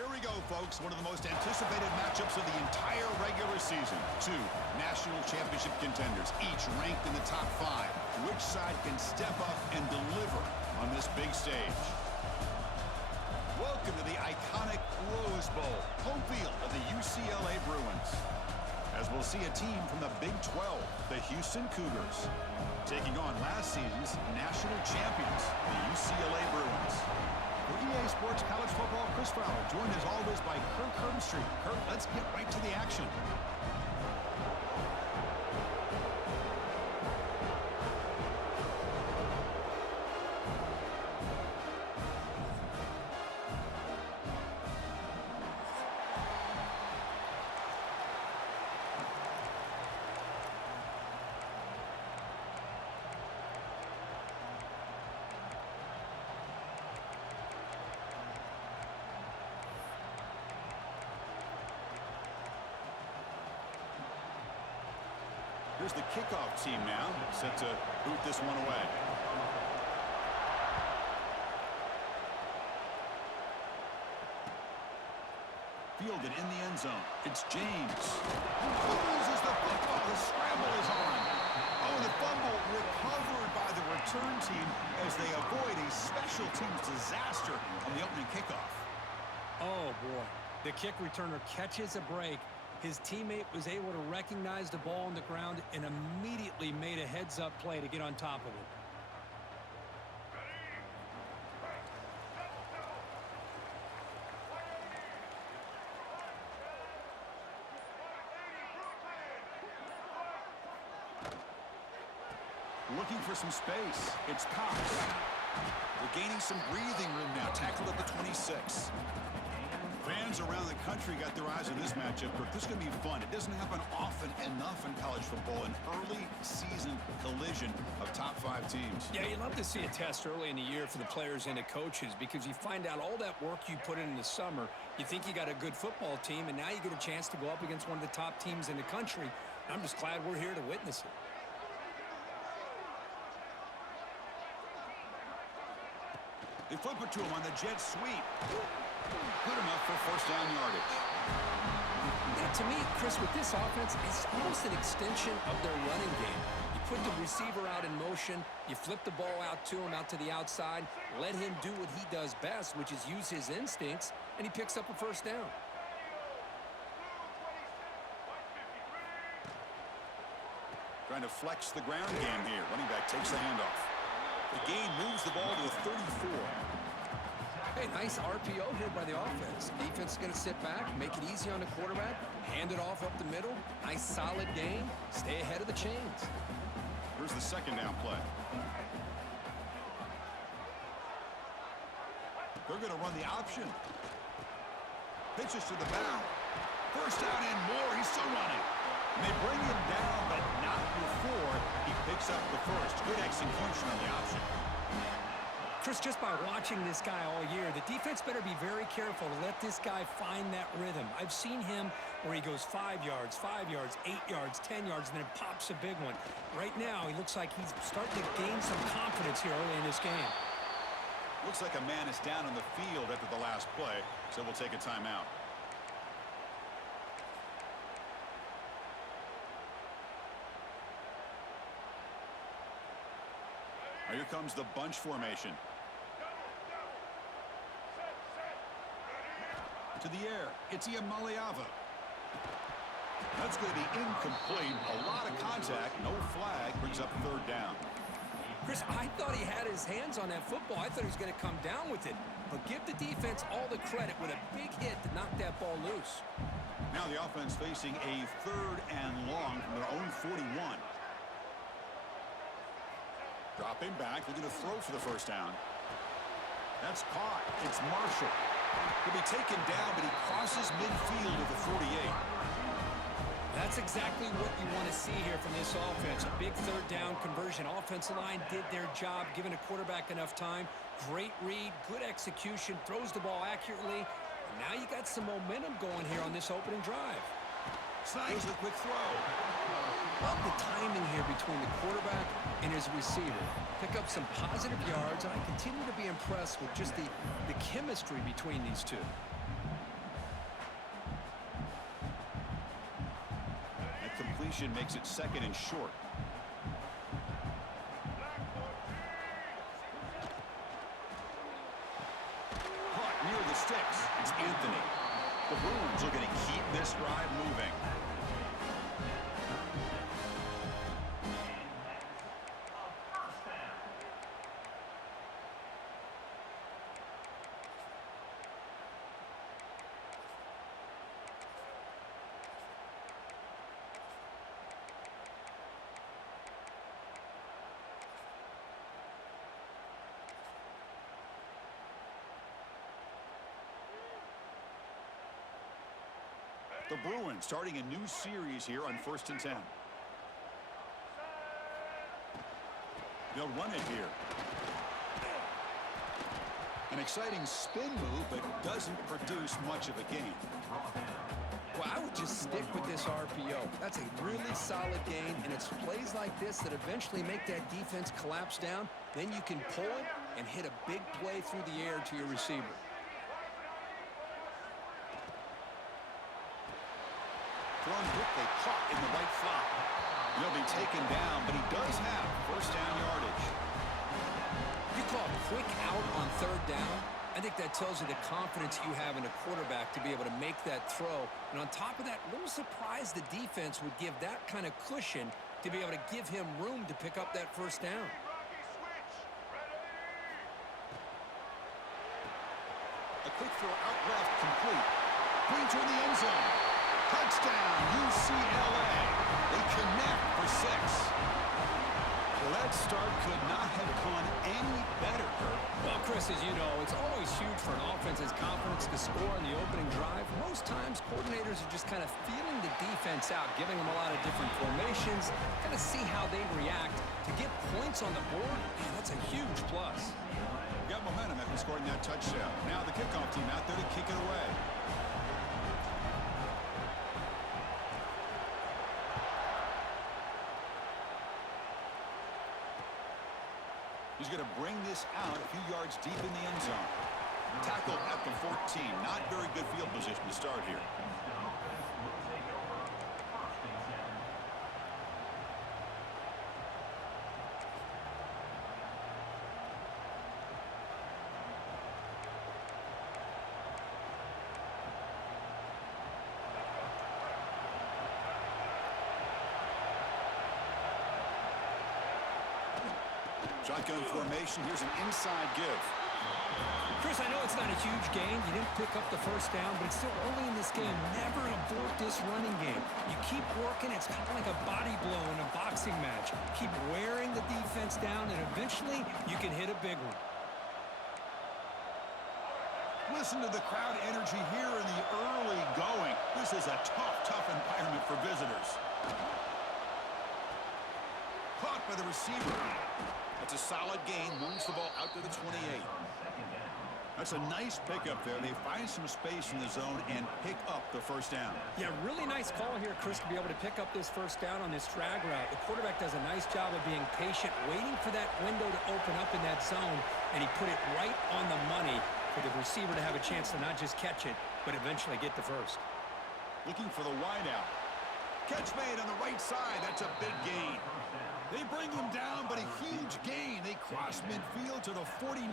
Here we go, folks. One of the most anticipated matchups of the entire regular season. Two national championship contenders, each ranked in the top 5. Which side can step up and deliver on this big stage? Welcome to the iconic Rose Bowl, home field of the UCLA Bruins. As we'll see a team from the Big 12, the Houston Cougars, taking on last season's national champions, the UCLA Bruins. For EA Sports College Football, Chris Fowler, joined as always by Kirk Herbstreit. Kirk, let's get right to the action. Here's the kickoff team now, set to boot this one away. Fielded in the end zone. It's James. Loses the football. The scramble is on. Oh, the fumble recovered by the return team as they avoid a special teams disaster on the opening kickoff. Oh, boy. The kick returner catches a break. His teammate was able to recognize the ball on the ground and immediately made a heads-up play to get on top of it. Looking for some space. It's Cox. They're gaining some breathing room now. Tackled at the 26. Fans around the country got their eyes on this matchup. This is going to be fun. It doesn't happen often enough in college football, an early season collision of top 5 teams. Yeah, you love to see a test early in the year for the players and the coaches because you find out all that work you put in the summer. You think you got a good football team, and now you get a chance to go up against one of the top teams in the country. I'm just glad we're here to witness it. They flip it to him on the jet sweep. Good enough for first down yardage. Yeah, to me, Chris, with this offense, it's almost an extension of their running game. You put the receiver out in motion, you flip the ball out to him, out to the outside, let him do what he does best, which is use his instincts, and he picks up a first down. Trying to flex the ground game here. Running back takes the handoff. The gain moves the ball to the 34. Hey, nice RPO here by the offense. Defense is going to sit back, make it easy on the quarterback, hand it off up the middle. Nice solid gain. Stay ahead of the chains. Here's the second down play. They're going to run the option. Pitches to the bow. First down and more. He's still running. And they bring him down, but not before he picks up the first. Good execution on the option. Chris, just by watching this guy all year, the defense better be very careful to let this guy find that rhythm. I've seen him where he goes 5 yards, 8 yards, 10 yards, and then pops a big one. Right now, he looks like he's starting to gain some confidence here early in this game. Looks like a man is down on the field after the last play, so we'll take a timeout. Here comes the bunch formation. To the air, it's Iamaleava. That's going to be incomplete. A lot of contact, no flag, brings up third down. Chris, I thought he had his hands on that football. I thought he was going to come down with it. But give the defense all the credit with a big hit to knock that ball loose. Now the offense facing a third and long from their own 41. Dropping back, looking to throw for the first down. That's caught. It's Marshall. He'll be taken down, but he crosses midfield at the 48. That's exactly what you want to see here from this offense. A big third down conversion. Offensive line did their job, giving a quarterback enough time. Great read, good execution, throws the ball accurately. And now you got some momentum going here on this opening drive. Snipes a quick throw. Love the timing here between the quarterback and his receiver. Pick up some positive yards, and I continue to be impressed with just the chemistry between these two. completion makes it 2nd and short. Caught near the sticks. It's Anthony. The Bruins are going to keep this drive moving. The Bruins starting a new series here on 1st and 10. They'll run it here. An exciting spin move, but doesn't produce much of a gain. Well, I would just stick with this RPO. That's a really solid gain, and it's plays like this that eventually make that defense collapse down. Then you can pull it and hit a big play through the air to your receiver. Thrown quickly, caught in the right slot. He'll be taken down, but he does have 1st down yardage. You call quick out on 3rd down. I think that tells you the confidence you have in a quarterback to be able to make that throw. And on top of that, a little surprised the defense would give that kind of cushion to be able to give him room to pick up that 1st down. A quick throw out left, complete. Green to the end zone. Touchdown, UCLA. They connect for 6. Well, that start could not have gone any better, Kurt. Well, Chris, as you know, it's always huge for an offense's confidence to score in the opening drive. Most times, coordinators are just kind of feeling the defense out, giving them a lot of different formations, kind of see how they react. To get points on the board, man, that's a huge plus. Got momentum after scoring that touchdown. Now the kickoff team out there to kick it away. He's going to bring this out a few yards deep in the end zone. Tackle at the 14. Not very good field position to start here. Shotgun formation. Here's an inside give. Chris, I know it's not a huge gain. You didn't pick up the 1st down, but it's still early in this game. Never abort this running game. You keep working. It's kind of like a body blow in a boxing match. Keep wearing the defense down, and eventually you can hit a big one. Listen to the crowd energy here in the early going. This is a tough environment for visitors. Caught by the receiver. That's a solid gain. Moves the ball out to the 28. That's a nice pickup there. They find some space in the zone and pick up the 1st down. Yeah, really nice call here, Chris, to be able to pick up this 1st down on this drag route. The quarterback does a nice job of being patient, waiting for that window to open up in that zone, and he put it right on the money for the receiver to have a chance to not just catch it, but eventually get the 1st. Looking for the wideout. Catch made on the right side. That's a big gain. They bring him down, but a huge gain. They cross midfield to the 49.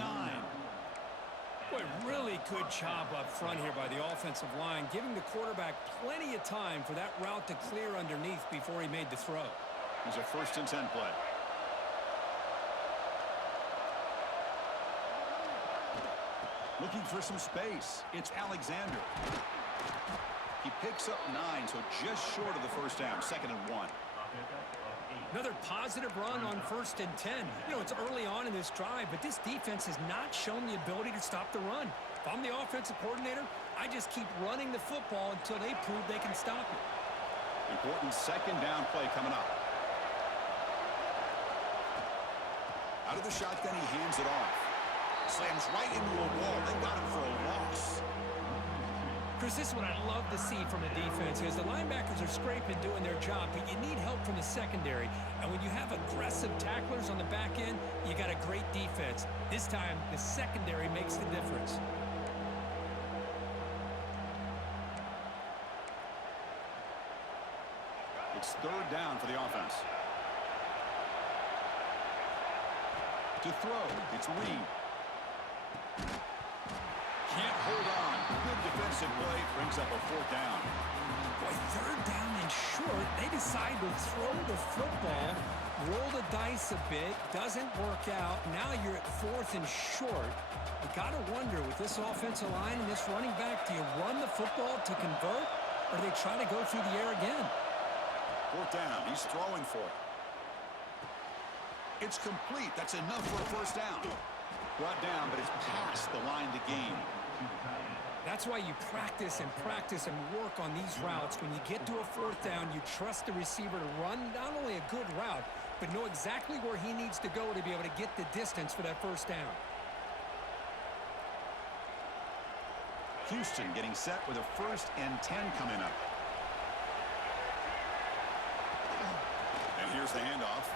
Boy, really good job up front here by the offensive line, giving the quarterback plenty of time for that route to clear underneath before he made the throw. Here's a 1st and 10 play. Looking for some space. It's Alexander. He picks up 9, so just short of the 1st down. 2nd and 1. Another positive run on 1st and 10. You know, it's early on in this drive, but this defense has not shown the ability to stop the run. If I'm the offensive coordinator, I just keep running the football until they prove they can stop it. Important 2nd down play coming up. Out of the shotgun, he hands it off. Slams right into a wall. They got him for a loss. Chris, this is what I love to see from a defense is the linebackers are scraping doing their job, but you need help from the secondary. And when you have aggressive tacklers on the back end, you got a great defense. This time, the secondary makes the difference. It's It's third down for the offense. To throw, it's Reed. Can't hold on. Good defensive play, brings up a fourth down. Boy, third down and short. They decide to throw the football, roll the dice a bit, doesn't work out. Now you're at fourth and short. You got to wonder, with this offensive line and this running back, do you run the football to convert, or do they try to go through the air again? Fourth down. He's throwing for it. It's complete. That's enough for a first down. Brought down, but it's past the line to gain. That's why you practice and work on these routes. When you get to a fourth down, you trust the receiver to run not only a good route, but know exactly where he needs to go to be able to get the distance for that first down. Houston getting set with a 1st and 10 coming up. And here's the handoff.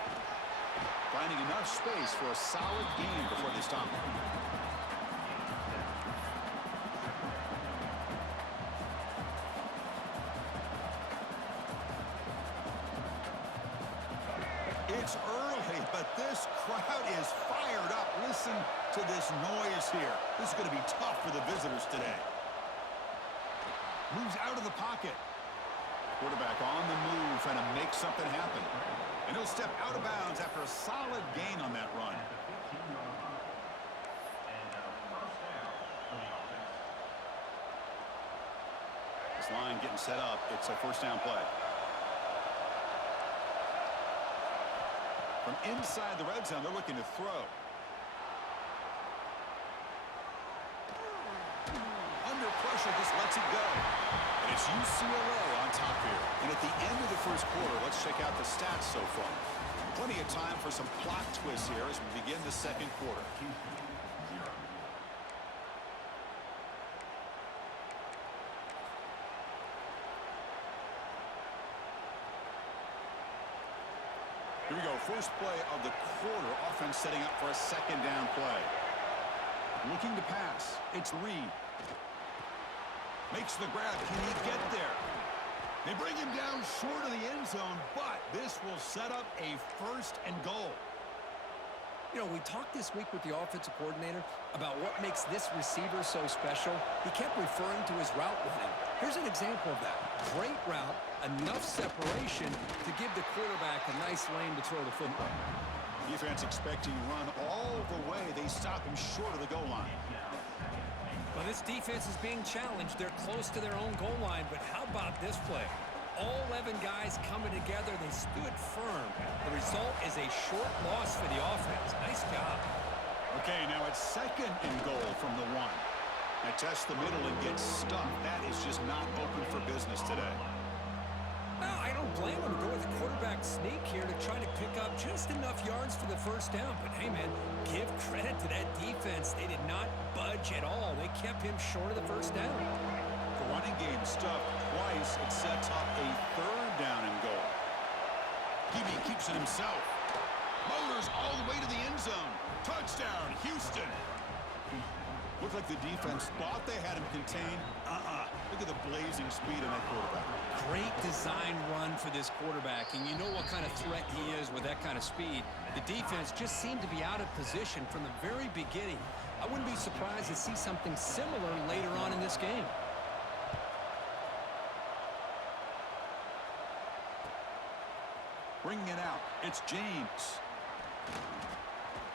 Finding enough space for a solid gain before they stop. It's early, but this crowd is fired up. Listen to this noise here. This is going to be tough for the visitors today. Moves out of the pocket. Quarterback on the move, trying to make something happen. And he'll step out of bounds after a solid gain on that run. This line getting set up. It's a first down play. From inside the red zone, they're looking to throw. Under pressure, just lets it go. And it's UCLA on top here. And at the end of the first quarter, let's check out the stats so far. Plenty of time for some plot twists here as we begin the second quarter. Here we go, first play of the quarter. Offense setting up for a second down play. Looking to pass. It's Reed. Makes the grab. Can he get there? They bring him down short of the end zone, but this will set up a 1st and goal. You know, we talked this week with the offensive coordinator about what makes this receiver so special. He kept referring to his route running. Here's an example of that. Great route, enough separation to give the quarterback a nice lane to throw the football. Defense expecting run all the way. They stop him short of the goal line. Well, this defense is being challenged. They're close to their own goal line, but how about this play? All 11 guys coming together. They stood firm. The result is a short loss for the offense. Nice job. Okay, now it's 2nd and goal from the 1. Now test the middle and get stuffed. That is just not open for business today. No, I don't blame him. Go with the quarterback sneak here to try to pick up just enough yards for the first down. But, hey, man, give credit to that defense. They did not budge at all. They kept him short of the first down. The running game stuffed twice. It sets up a 3rd down and goal. Hebe keeps it himself. Motors all the way to the end zone. Touchdown, Houston. Looked like the defense thought they had him contained. Look at the blazing speed of that quarterback. Great design run for this quarterback, and you know what kind of threat he is with that kind of speed. The defense just seemed to be out of position from the very beginning. I wouldn't be surprised to see something similar later on in this game. Bringing it out, it's James.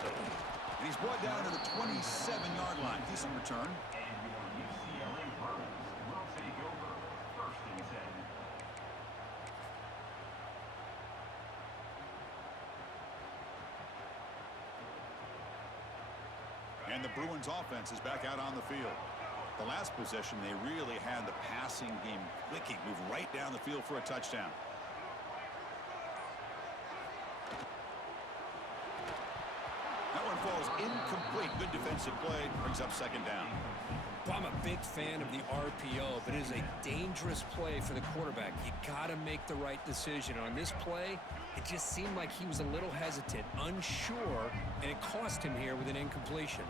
And he's brought down to the 27-yard line. Decent return. And the Bruins offense is back out on the field. The last possession, they really had the passing game clicking. Move right down the field for a touchdown. That one falls incomplete. Good defensive play. Brings up 2nd down. Well, I'm a big fan of the RPO, but it is a dangerous play for the quarterback. You got to make the right decision. On this play, it just seemed like he was a little hesitant, unsure, and it cost him here with an incompletion.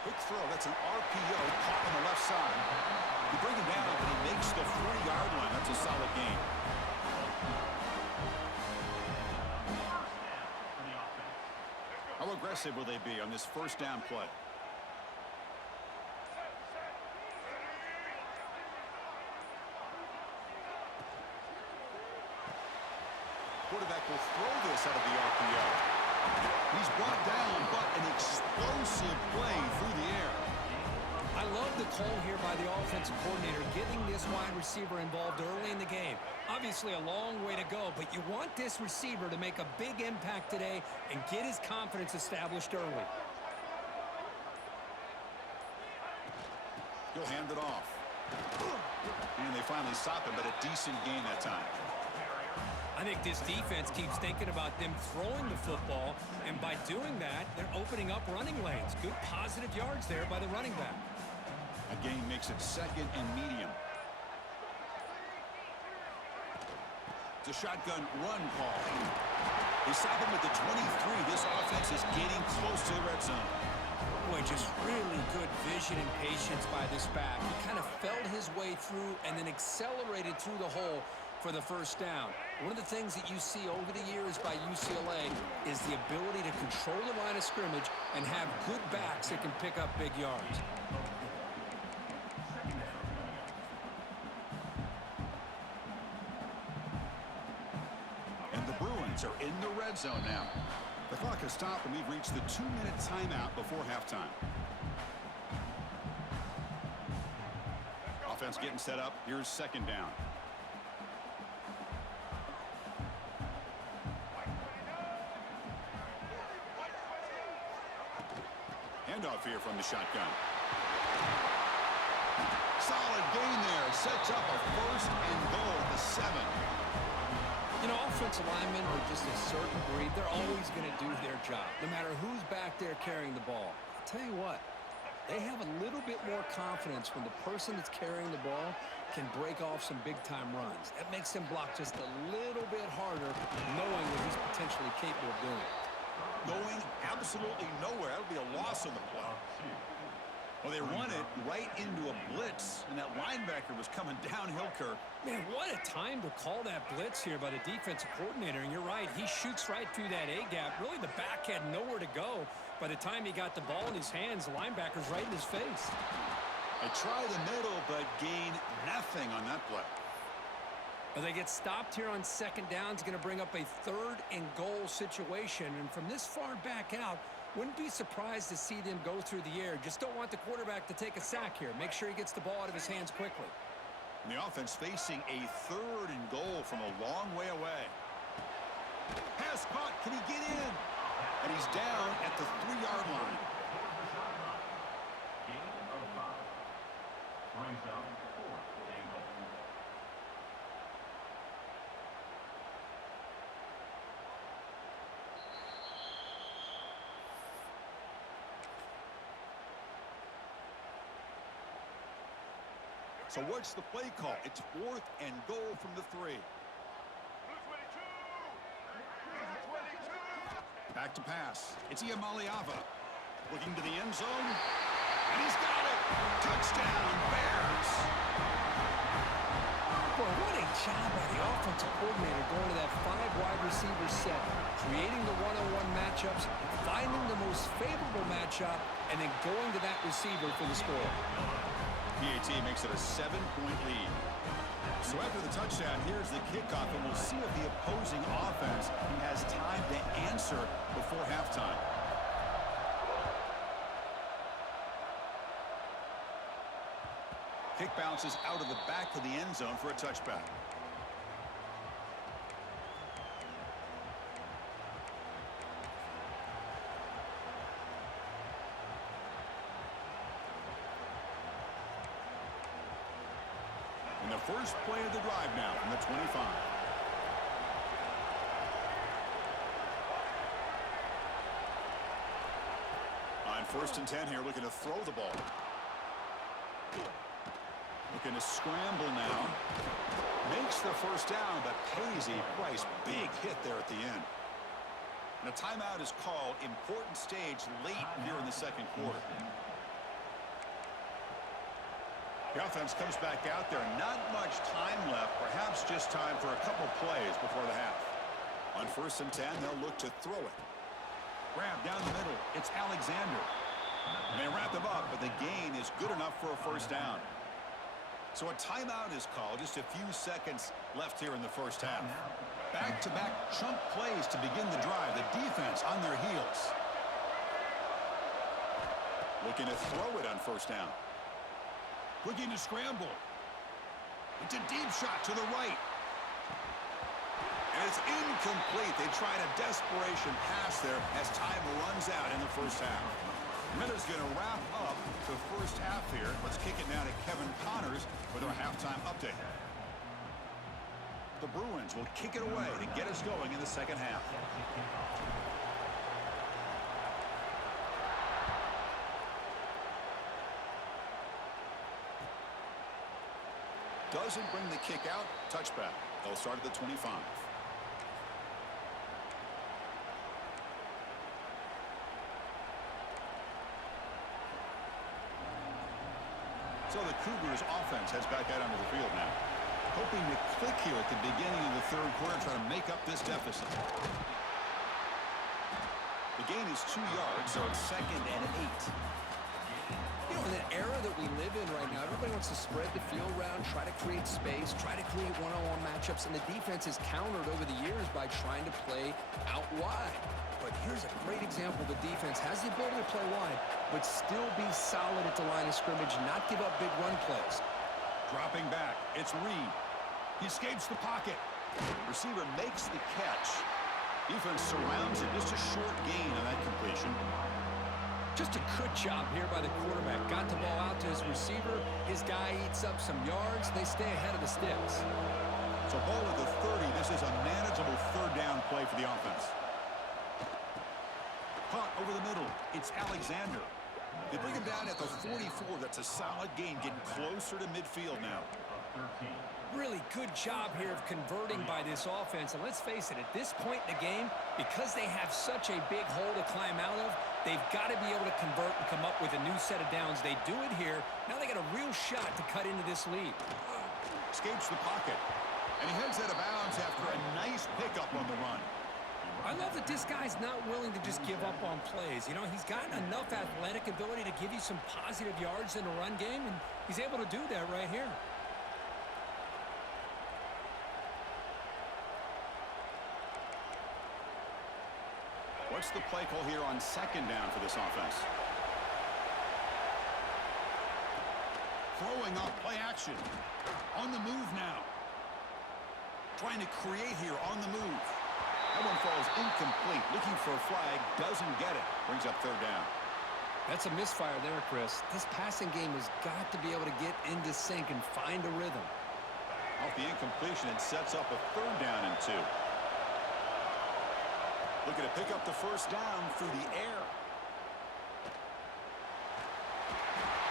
Quick throw. That's an RPO caught on the left side. You bring him down, and he makes the 40-yard line. That's a solid gain. How aggressive will they be on this first down play? Quarterback will throw this out of the RPO. He's brought down, but an explosive play through the air. I love the call here by the offensive coordinator, getting this wide receiver involved early in the game. Obviously a long way to go, but you want this receiver to make a big impact today and get his confidence established early. He'll hand it off. And they finally stop him, but a decent gain that time. I think this defense keeps thinking about them throwing the football, and by doing that, they're opening up running lanes. Good positive yards there by the running back. A gain makes it second and medium. It's a shotgun run call. They stop him at the 23. This offense is getting close to the red zone. Boy, just really good vision and patience by this back. He kind of felt his way through and then accelerated through the hole for the first down. One of the things that you see over the years by UCLA is the ability to control the line of scrimmage and have good backs that can pick up big yards. And the Bruins are in the red zone now. The clock has stopped and we've reached the 2-minute timeout before halftime. Offense getting set up. Here's second down. Handoff here from the shotgun. Solid gain there. Sets up a first and goal at the 7. You know, offensive linemen are just a certain breed. They're always going to do their job, no matter who's back there carrying the ball. I'll tell you what, they have a little bit more confidence when the person that's carrying the ball can break off some big-time runs. That makes them block just a little bit harder, knowing what he's potentially capable of doing. Going absolutely nowhere. That would be a loss on the play. Well, they run it right into a blitz, and that linebacker was coming downhill, Kirk. Man, what a time to call that blitz here by the defensive coordinator. And you're right, he shoots right through that A-gap. Really, the back had nowhere to go. By the time he got the ball in his hands, the linebacker's right in his face. They try the middle, but gain nothing on that play. Well, they get stopped here on second down. It's going to bring up a third and goal situation. And from this far back out, wouldn't be surprised to see them go through the air. Just don't want the quarterback to take a sack here. Make sure he gets the ball out of his hands quickly. And the offense facing a third and goal from a long way away. Pass caught. Can he get in? And he's down at the 3-yard line. So what's the play call? It's fourth and goal from the 3. Back to pass. It's Iamaleava. Looking to the end zone. And he's got it. Touchdown, Bears. Boy, what a job by the offensive coordinator going to that 5-wide receiver set, creating the one-on-one matchups, finding the most favorable matchup, and then going to that receiver for the score. PAT makes it a 7-point lead. So after the touchdown, here's the kickoff, and we'll see if the opposing offense has time to answer before halftime. Kick bounces out of the back of the end zone for a touchback. And the first play of the drive now from the 25. On 1st and 10 here, looking to throw the ball. Looking to scramble now. Makes the first down, but pays a price. Big hit there at the end. And a timeout is called. Important stage late here in the second quarter. The offense comes back out there. Not much time left. Perhaps just time for a couple plays before the half. On 1st and 10, they'll look to throw it. Grab down the middle. It's Alexander. And they wrap them up, but the gain is good enough for a first down. So a timeout is called. Just a few seconds left here in the first half. Back-to-back chunk plays to begin the drive. The defense on their heels. Looking to throw it on first down. Looking to scramble. It's a deep shot to the right. And it's incomplete. They tried a desperation pass there as time runs out in the first half. Miller's going to wrap up the first half here. Let's kick it now to Kevin Connors with our halftime update. The Bruins will kick it away to get us going in the second half. Doesn't bring the kick out. Touchback. They'll start at the 25. So the Cougars offense heads back out onto the field now. Hoping to click here at the beginning of the third quarter, trying to make up this deficit. The gain is 2 yards, so it's 2nd and 8. You know, in the era that we live in right now, everybody wants to spread the field around, try to create space, try to create one-on-one matchups, and the defense has countered over the years by trying to play out wide. But here's a great example. The defense has the ability to play wide, but still be solid at the line of scrimmage, not give up big run plays. Dropping back, it's Reed. He escapes the pocket. Receiver makes the catch. Defense surrounds him. Just a short gain on that completion. Just a good job here by the quarterback. Got the ball out to his receiver. His guy eats up some yards. They stay ahead of the sticks. So ball at the 30. This is a manageable third down play for the offense. Caught over the middle. It's Alexander. They bring him down at the 44. That's a solid gain, getting closer to midfield now. Really good job here of converting by this offense. And let's face it, at this point in the game, because they have such a big hole to climb out of, they've got to be able to convert and come up with a new set of downs. They do it here. Now they got a real shot to cut into this lead. Escapes the pocket. And he heads out of bounds after a nice pickup on the run. I love that this guy's not willing to just give up on plays. You know, he's got enough athletic ability to give you some positive yards in the run game, and he's able to do that right here. What's the play call here on 2nd down for this offense? Throwing off play action. On the move now. Trying to create here on the move. That one falls incomplete. Looking for a flag. Doesn't get it. Brings up 3rd down. That's a misfire there, Chris. This passing game has got to be able to get into sync and find a rhythm. Off the incompletion, it sets up a 3rd down and 2. Looking to pick up the first down through the air.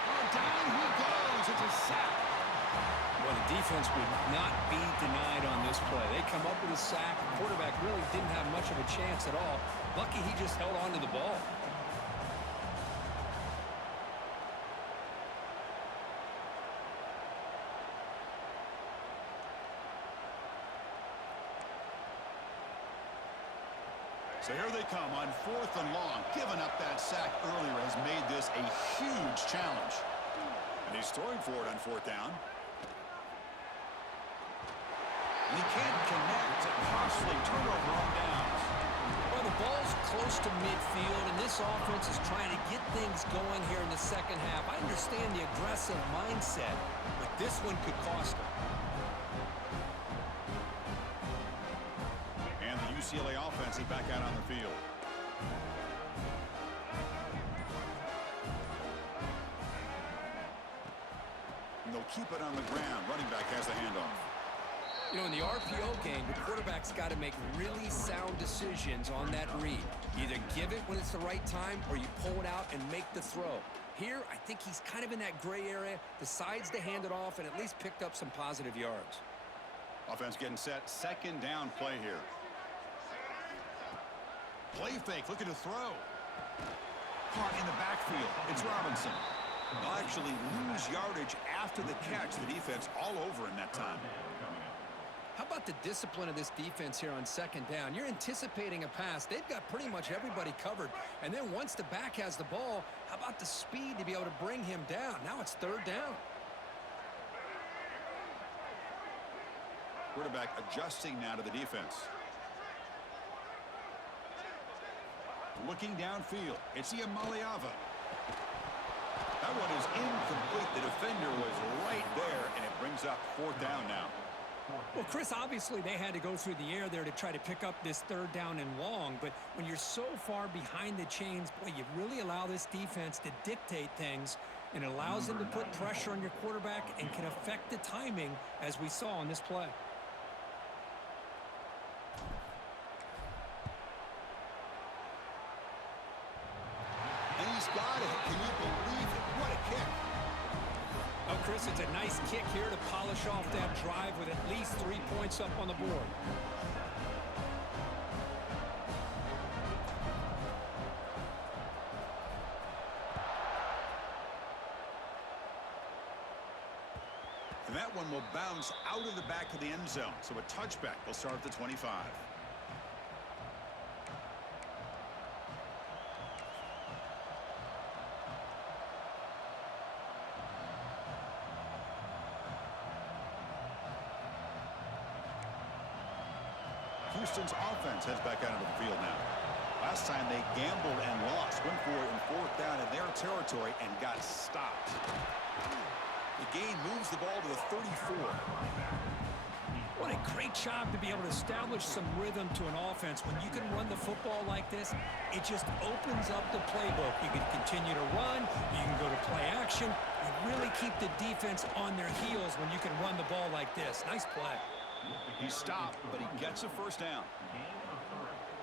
Oh, down he goes. It's a sack. Well, the defense would not be denied on this play. They come up with a sack. The quarterback really didn't have much of a chance at all. Lucky he just held on to the ball. So here they come on 4th and long. Giving up that sack earlier has made this a huge challenge. And he's throwing for it on 4th down. And he can't connect. A costly turnover on downs. Well, the ball's close to midfield, and this offense is trying to get things going here in the second half. I understand the aggressive mindset, but this one could cost them. And the UCLA offense is back out on the field. And they'll keep it on the ground. Running back has the handoff. You know, in the RPO game, the quarterback's got to make really sound decisions on that read. Either give it when it's the right time or you pull it out and make the throw. Here, I think he's kind of in that gray area, decides to hand it off and at least picked up some positive yards. Offense getting set. 2nd down play here. Play fake, looking to throw. Caught in the backfield. It's Robinson. They'll actually lose yardage after the catch. The defense all over him that time. How about the discipline of this defense here on second down? You're anticipating a pass. They've got pretty much everybody covered. And then once the back has the ball, how about the speed to be able to bring him down? Now it's third down. Quarterback adjusting now to the defense. Looking downfield, it's Iamaleava. That one is incomplete. The defender was right there, and it brings up fourth down now. Well, Chris, obviously they had to go through the air there to try to pick up this third down and long, but when you're so far behind the chains, boy, you really allow this defense to dictate things, and it allows them to put pressure on your quarterback and can affect the timing, as we saw on this play. And he's got it. Can you believe it? What a kick. Oh, Chris, it's a nice kick here to polish off that drive with at least 3 points up on the board. And that one will bounce out of the back of the end zone. So a touchback will start at the 25. Houston's offense heads back out into the field now. Last time they gambled and lost. Went for it in fourth down in their territory and got stopped. The gain moves the ball to the 34. What a great job to be able to establish some rhythm to an offense. When you can run the football like this, it just opens up the playbook. You can continue to run. You can go to play action. You really keep the defense on their heels when you can run the ball like this. Nice play. He stopped, but he gets a first down.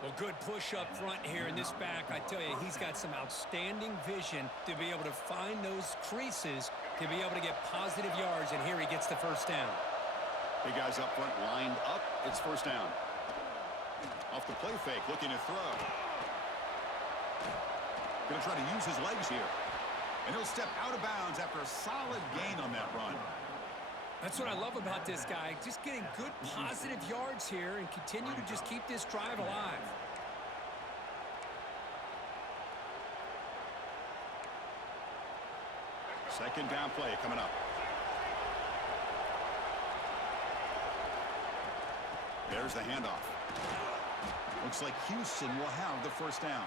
Well, good push up front here in this back. I tell you, he's got some outstanding vision to be able to find those creases, to be able to get positive yards, and here he gets the first down. Big guys up front lined up. It's first down. Off the play fake, looking to throw. Going to try to use his legs here. And he'll step out of bounds after a solid gain on that run. That's what I love about this guy. Just getting good positive yards here and continue to just keep this drive alive. Second down play coming up. There's the handoff. Looks like Houston will have the first down.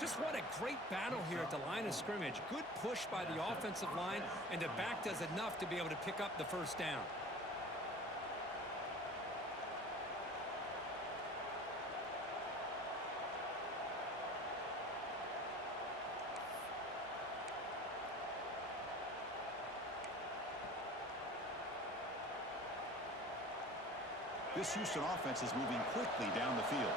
Just what a great battle here at the line of scrimmage. Good push by the offensive line, and the back does enough to be able to pick up the first down. This Houston offense is moving quickly down the field.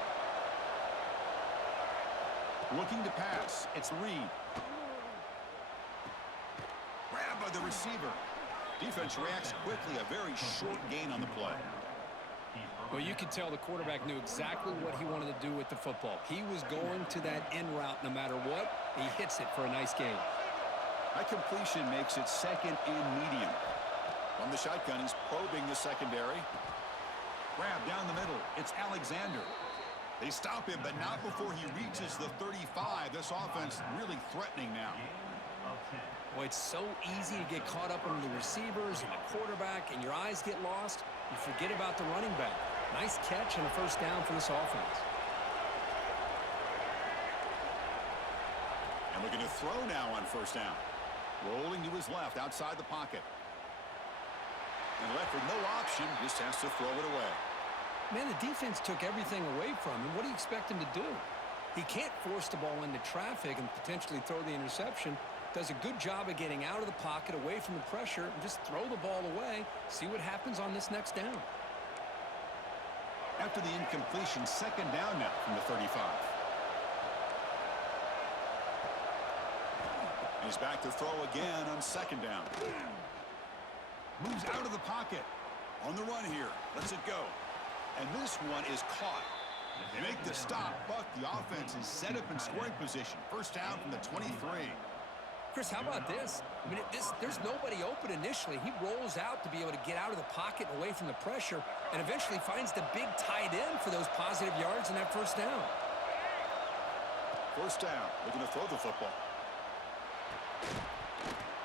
Looking to pass. It's Reed. Grab by the receiver. Defense reacts quickly. A very short gain on the play. Well, you could tell the quarterback knew exactly what he wanted to do with the football. He was going to that in route no matter what. He hits it for a nice gain. That completion makes it second and medium. From the shotgun, he's probing the secondary. Grab down the middle. It's Alexander. They stop him, but not before he reaches the 35. This offense really threatening now. Well, it's so easy to get caught up in the receivers and the quarterback, and your eyes get lost. You forget about the running back. Nice catch and a first down for this offense. And looking to throw now on first down. Rolling to his left outside the pocket. And left with no option, just has to throw it away. Man, the defense took everything away from him. What do you expect him to do? He can't force the ball into traffic and potentially throw the interception. Does a good job of getting out of the pocket, away from the pressure, and just throw the ball away. See what happens on this next down. After the incompletion, second down now from the 35. He's back to throw again on second down. Moves out of the pocket. On the run here. Lets it go. And this one is caught. They make the stop, but the offense is set up in scoring position. First down from the 23. Chris, how about this? I mean, there's nobody open initially. He rolls out to be able to get out of the pocket and away from the pressure and eventually finds the big tight end for those positive yards and that first down. First down, looking to throw the football.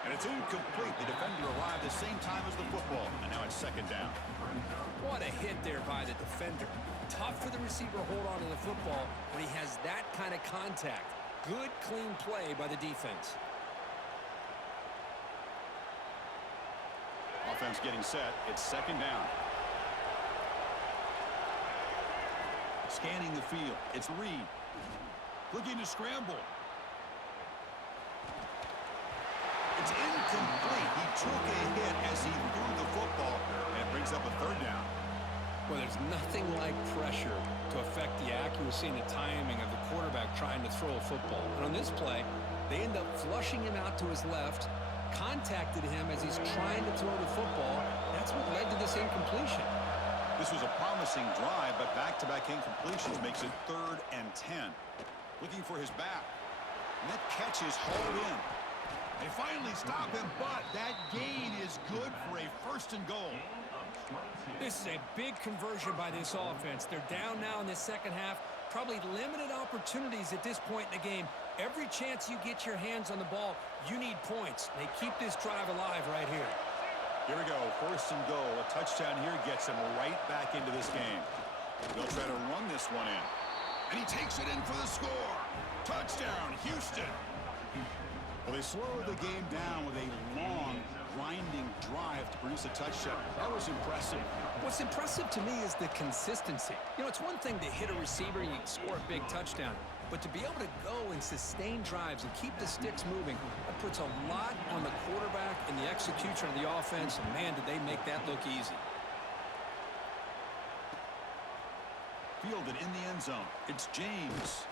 And it's incomplete. The defender arrived the same time as the football, and now it's second down. What a hit there by the defender. Tough for the receiver to hold on to the football when he has that kind of contact. Good, clean play by the defense. Offense getting set. It's second down. Scanning the field. It's Reed. Looking to scramble. It's incomplete. He took a hit as he threw the football, and it brings up a third down. Well, there's nothing like pressure to affect the accuracy and the timing of the quarterback trying to throw a football. And on this play, they end up flushing him out to his left, contacted him as he's trying to throw the football. That's what led to this incompletion. This was a promising drive, but back-to-back incompletions makes it 3rd and 10. Looking for his back. And that catch is hauled in. They finally stop him, but that gain is good for a 1st and goal. This is a big conversion by this offense. They're down now in the second half. Probably limited opportunities at this point in the game. Every chance you get your hands on the ball, you need points. They keep this drive alive right here. Here we go, 1st and goal. A touchdown here gets them right back into this game. They'll try to run this one in. And he takes it in for the score. Touchdown, Houston. Well, they slowed the game down with a long, grinding drive to produce a touchdown. That was impressive. What's impressive to me is the consistency. You know, it's one thing to hit a receiver and you score a big touchdown, but to be able to go and sustain drives and keep the sticks moving, that puts a lot on the quarterback and the execution of the offense, and man, did they make that look easy. Fielded in the end zone. It's James.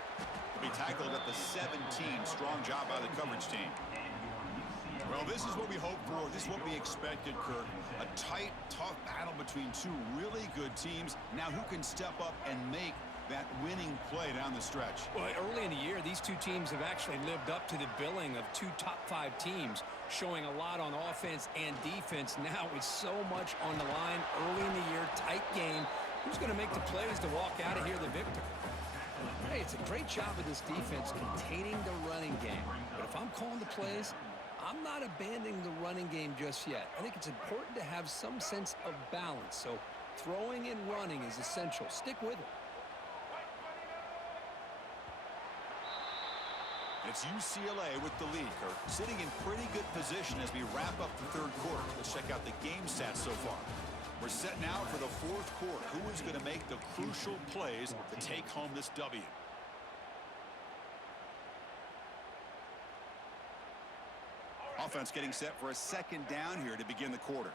He'll be tackled at the 17. Strong job by the coverage team. Well, this is what we hoped for. This is what we expected, Kirk. A tight, tough battle between two really good teams. Now, who can step up and make that winning play down the stretch? Well, early in the year, these two teams have actually lived up to the billing of two top-5 teams, showing a lot on offense and defense. Now, with so much on the line early in the year, tight game, who's going to make the plays to walk out of here the victor? Hey, it's a great job of this defense containing the running game. But if I'm calling the plays, I'm not abandoning the running game just yet. I think it's important to have some sense of balance. So throwing and running is essential. Stick with it. It's UCLA with the lead, Kirk. Sitting in pretty good position as we wrap up the 3rd quarter. Let's check out the game stats so far. We're set now for the 4th quarter. Who is going to make the crucial plays to take home this W? Offense getting set for a 2nd down here to begin the quarter.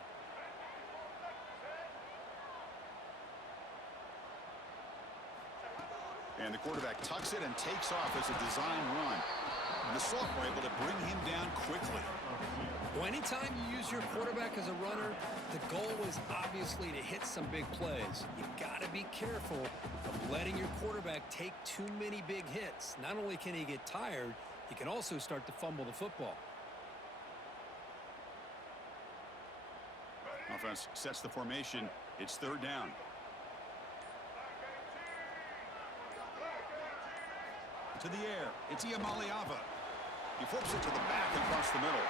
And the quarterback tucks it and takes off as a design run. And the sophomore able to bring him down quickly. Well, anytime you use your quarterback as a runner, the goal is obviously to hit some big plays. You got to be careful of letting your quarterback take too many big hits. Not only can he get tired, he can also start to fumble the football. Offense sets the formation. It's 3rd down. To the air. It's Iamaleava. He flips it to the back across the middle.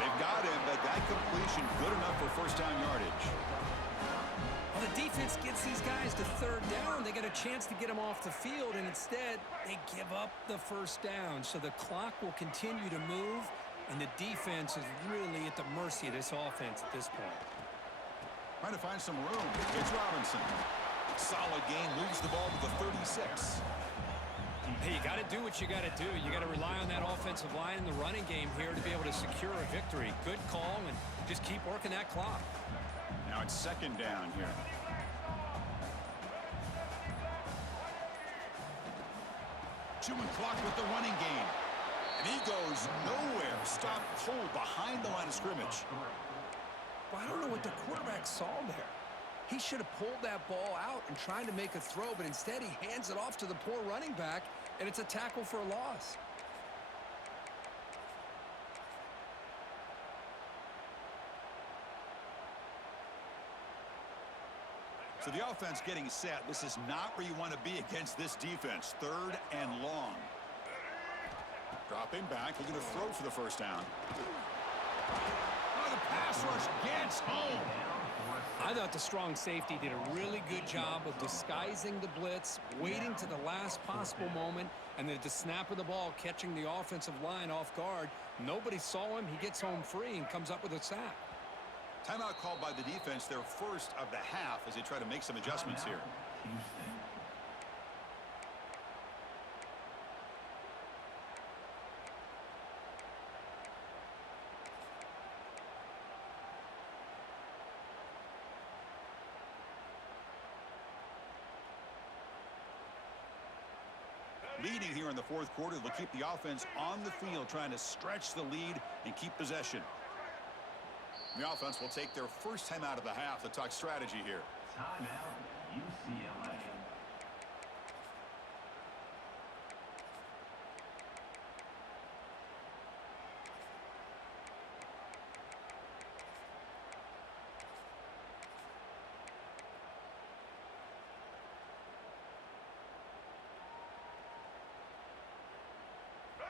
They've got him, but that completion good enough for 1st down yardage. Well, the defense gets these guys to 3rd down. They get a chance to get them off the field, and instead they give up the 1st down. So the clock will continue to move, and the defense is really at the mercy of this offense at this point. Trying to find some room. It's Robinson. Solid gain, moves the ball to the 36. Hey, you got to do what you got to do. You got to rely on that offensive line in the running game here to be able to secure a victory. Good call, and just keep working that clock. Now it's 2nd down here. Chewing clock with the running game. And he goes nowhere. Stopped cold behind the line of scrimmage. Well, I don't know what the quarterback saw there. He should have pulled that ball out and tried to make a throw, but instead he hands it off to the poor running back, and it's a tackle for a loss. So the offense getting set. This is not where you want to be against this defense. 3rd and long. Dropping back, looking to throw for the first down. Oh, the pass rush gets home. I thought the strong safety did a really good job of disguising the blitz, waiting to the last possible moment, and then at the snap of the ball, catching the offensive line off guard. Nobody saw him. He gets home free and comes up with a sack. Timeout called by the defense, their first of the half, as they try to make some adjustments here. Leading here in the 4th quarter, they'll keep the offense on the field, trying to stretch the lead and keep possession. The offense will take their first time out of the half to talk strategy here. Timeout, UCLA.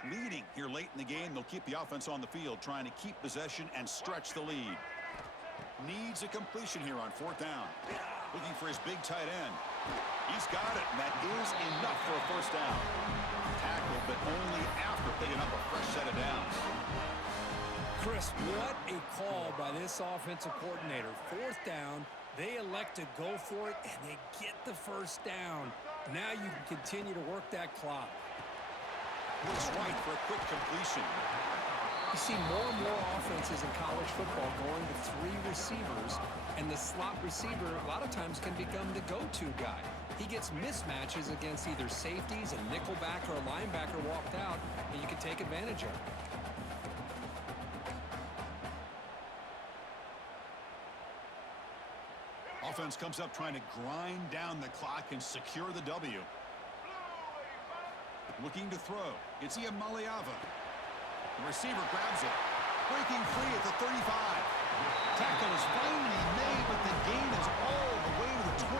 Leading here late in the game, they'll keep the offense on the field, trying to keep possession and stretch the lead. Needs a completion here on 4th down. Looking for his big tight end. He's got it, and that is enough for a first down. Tackled, but only after picking up a fresh set of downs. Chris, what a call by this offensive coordinator. 4th down, they elect to go for it, and they get the first down. Now you can continue to work that clock. Looks right for a quick completion. You see more and more offenses in college football going to 3 receivers, and the slot receiver a lot of times can become the go-to guy. He gets mismatches against either safeties, a nickelback, or a linebacker walked out, and you can take advantage of it. Offense comes up trying to grind down the clock and secure the W. Looking to throw. It's Iamaleava. The receiver grabs it. Breaking free at the 35. Tackle is finally made, but the gain is all the way to the 24.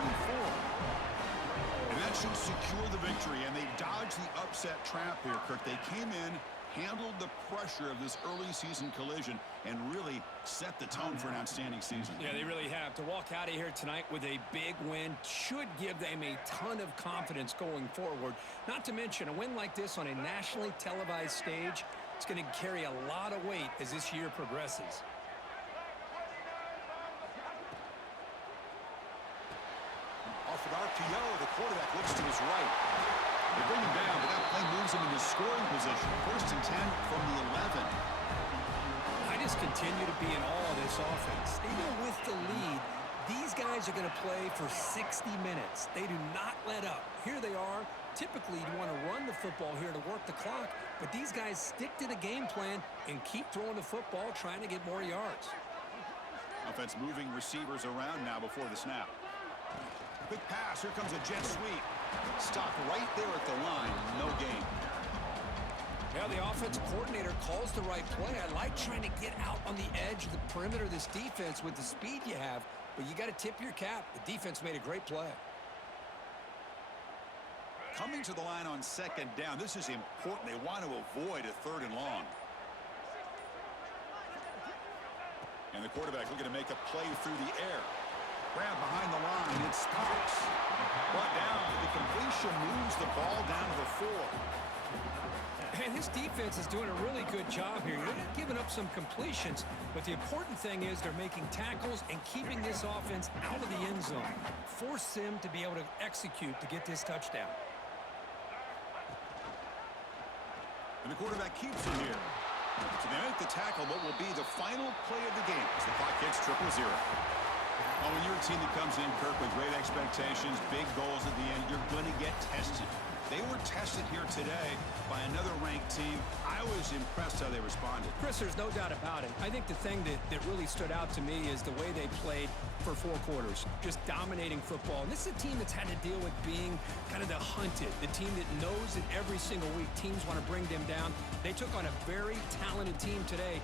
And that should secure the victory, and they dodged the upset trap here, Kirk. They came in, handled the pressure of this early season collision, and really set the tone for an outstanding season. Yeah, they really have. To walk out of here tonight with a big win should give them a ton of confidence going forward. Not to mention, a win like this on a nationally televised stage, it's going to carry a lot of weight as this year progresses. Off an RPO, the quarterback looks to his right. They bring him down, but that play moves him into scoring position. 1st and 10 from the 11. I just continue to be in awe of this offense. Even with the lead, these guys are going to play for 60 minutes. They do not let up. Here they are. Typically, you want to run the football here to work the clock, but these guys stick to the game plan and keep throwing the football, trying to get more yards. Offense moving receivers around now before the snap. Quick pass. Here comes a jet sweep. Stopped right there at the line. No gain. Yeah, the offensive coordinator calls the right play. I like trying to get out on the edge of the perimeter of this defense with the speed you have, but you got to tip your cap. The defense made a great play. Coming to the line on 2nd down. This is important. They want to avoid a 3rd and long. And the quarterback looking to make a play through the air. Grab behind the line. It stops. Brought down. The completion moves the ball down to the 4. And this defense is doing a really good job here. They're not giving up some completions, but the important thing is they're making tackles and keeping this offense out of the end zone. Force them to be able to execute to get this touchdown. And the quarterback keeps it here. So they make the tackle, what will be the final play of the game as the clock hits 0-0. Well, when you're a team that comes in, Kirk, with great expectations, big goals at the end, you're going to get tested. They were tested here today by another ranked team. I was impressed how they responded. Chris, there's no doubt about it. I think the thing that really stood out to me is the way they played for 4 quarters, just dominating football. And this is a team that's had to deal with being kind of the hunted, the team that knows that every single week teams want to bring them down. They took on a very talented team today.